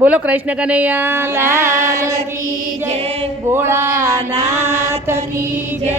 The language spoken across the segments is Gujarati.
બોલો કૃષ્ણ કનૈયા લાલ કી જય, ભોળાનાથની જય।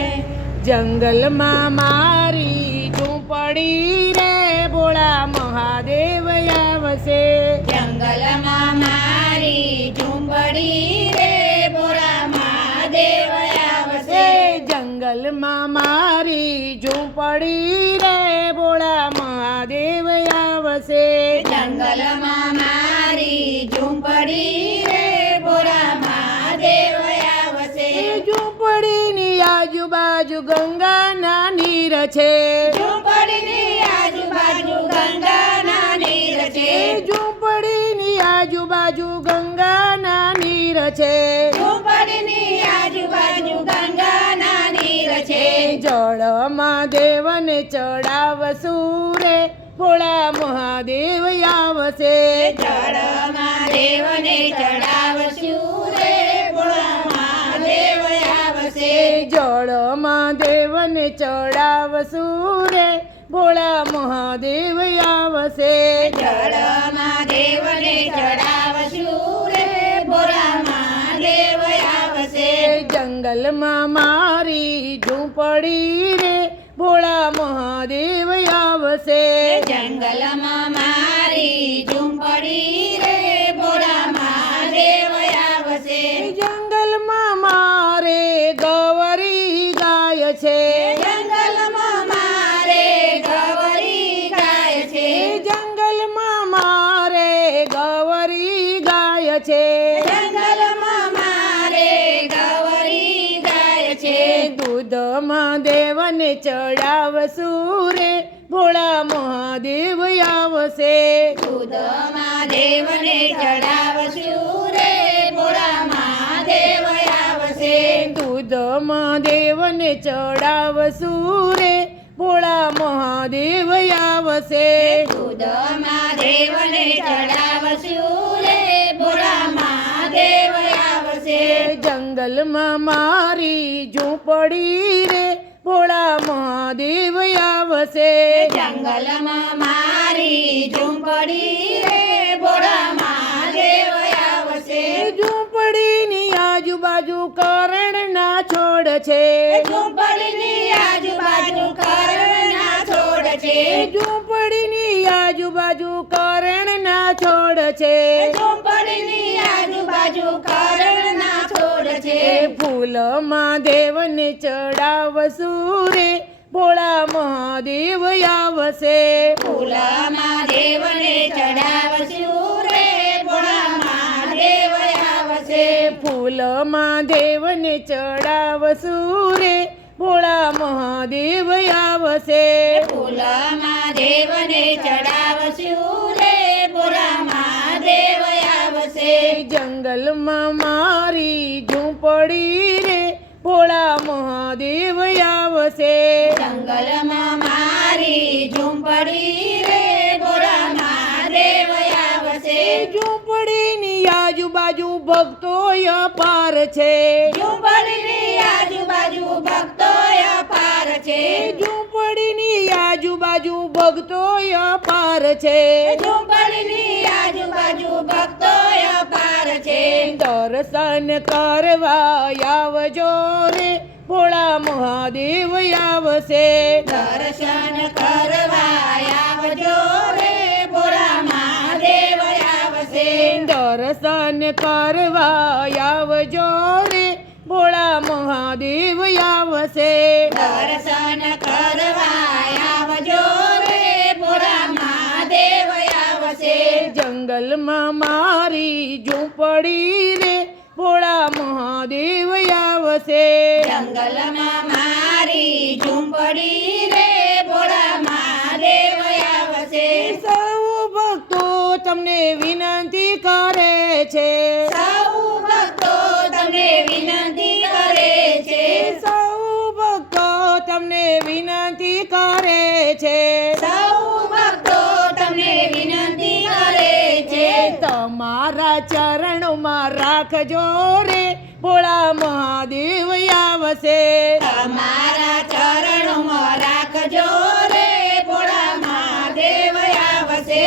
જંગલમાં મારી ઝૂંપડી રે ભોળા મહાદેવ આવશે। જંગલમાં મારી ઝૂંપડી રે ભોળા મહાદેવ આવશે। જંગલમાં મારી ઝૂંપડી રે ભોળા મહાદેવ આવશે। જંગલમાં મારી ઝૂંપડી રે ભોળા મહાદેવ આવશે। ઝૂંપડીની આજુબાજુ ગંગાના નીર છે। ઝૂંપડીની આજુબાજુ ગંગાના નીર છે। ઝૂંપડીની આજુબાજુ ગંગાના નીર છે। ઝૂંપડીની આજુબાજુ ગંગાના નીર છે। જળમાં દેવને ચડાવશું રે ભોળા મહાદેવ આવશે। જળમાં દેવને ચડાવશું રે ભોળા મહાદેવ આવશે। જળમાં દેવને ચડાવશું રે ભોળા મહાદેવ આવશે। જળમાં દેવને ચડાવશું રે ભોળા મહાદેવ આવશે। જંગલમાં મારી ઝૂંપડી રે ભોળા મહાદેવ આવશે। જંગલમાં મારી ઝૂંપડી રે ભોળા મહાદેવ આવશે। જંગલમાં મારે ગવરી ગાય છે। જંગલમાં મારે ગવરી ગાય છે। જંગલમાં મારે ગવરી ગાય છે। જંગલમાં મારે ગવરી ગાય છે। દૂધમાં દેવને ચડાવશું રે ભોળા મહાદેવ આવશે। દૂધમાં દેવને ચડાવશું રે ભોળા મહાદેવ આવશે। દૂધમાં દેવને ચડાવશું રે ભોળા મહાદેવ આવશે। દૂધમાં દેવને ચડાવશું રે ભોળા મહાદેવ આવશે। જંગલમાં મારી ઝૂંપડી રે ભોળા મહાદેવ આવશે। જંગલમાં મારી ઝૂંપડી રે ભોળા મહાદેવ આવશે। ઝૂંપડીની આજુબાજુ કરણના છોડ છે। ઝૂંપડીની આજુબાજુ કરણના છોડ છે। ઝૂંપડીની આજુબાજુ કરણના છોડ છે। ઝૂંપડીની આજુબાજુ કરણના છોડ છે। ફૂલમાં દેવને ચડાવશું રે ભોળા મહાદેવ આવશે। ફૂલમાં દેવને ચડાવશું રે ભોળા મહાદેવ આવશે। ફૂલમાં દેવને ચડાવશું રે ભોળા મહાદેવ આવશે। ફૂલમાં દેવને ચડાવશું રે ભોળા મહાદેવ આવશે। જંગલમાં મારી ઝૂંપડી રે ભોળા મહાદેવ આવશે। જંગલમાં મારી ઝૂંપડી રે ભોળા મહાદેવ આવશે। ઝૂંપડીની આજુબાજુ ભક્તો અપાર છે। ઝૂંપડીની આજુબાજુ ભક્તો અપાર છે। ઝૂંપડીની આજુબાજુ ભક્તો અપાર છે। ઝૂંપડીની આજુબાજુ ભક્તો અપાર છે। દર્શન કરવા આવજો રે ભોળા મહાદેવ આવશે। દર્શન કરવા આવજો રે ભોળા મહાદેવ આવશે। દર્શન કરવા આવજો રે ભોળા મહાદેવ આવશે। દર્શન કરવા આવજો રે ભોળા મહાદેવ આવશે। જંગલમાં મારી ઝૂંપડી રે ભોળા મહાદેવ આવશે। જંગલમાં મારી ઝૂંપડી રે ભોળા મહાદેવ આવશે। સૌ ભક્તો તમને વિનંતી કરે છે। સૌ ભક્તો તમને વિનંતી કરે છે। સૌ ભક્તો તમને વિનંતી કરે છે। સૌ ભક્તો તમને વિનંતી કરે છે। તમારા ચરણોમાં રાખજો રે ભોળા મહાદેવ આવશે। તમારા ચરણોમાં રાખજો રે ભોળા મહાદેવ આવશે।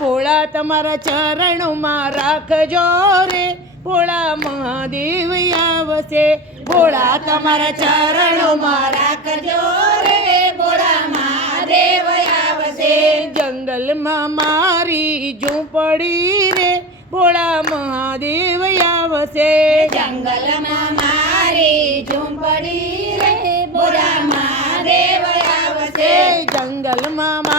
ભોળા તમારા ચરણોમાં રાખજો રે ભોળા મહાદેવ આવશે ભોળા તમારા ચરણોમાં રાખજો રે ભોળા મહાદેવ આવશે જંગલમાં મારી ઝૂંપડી રે ભોળા મહાદેવ આવશે જંગલમાં મારી ઝૂંપડી રે ભોળા મહાદેવ આવશે જંગલમાં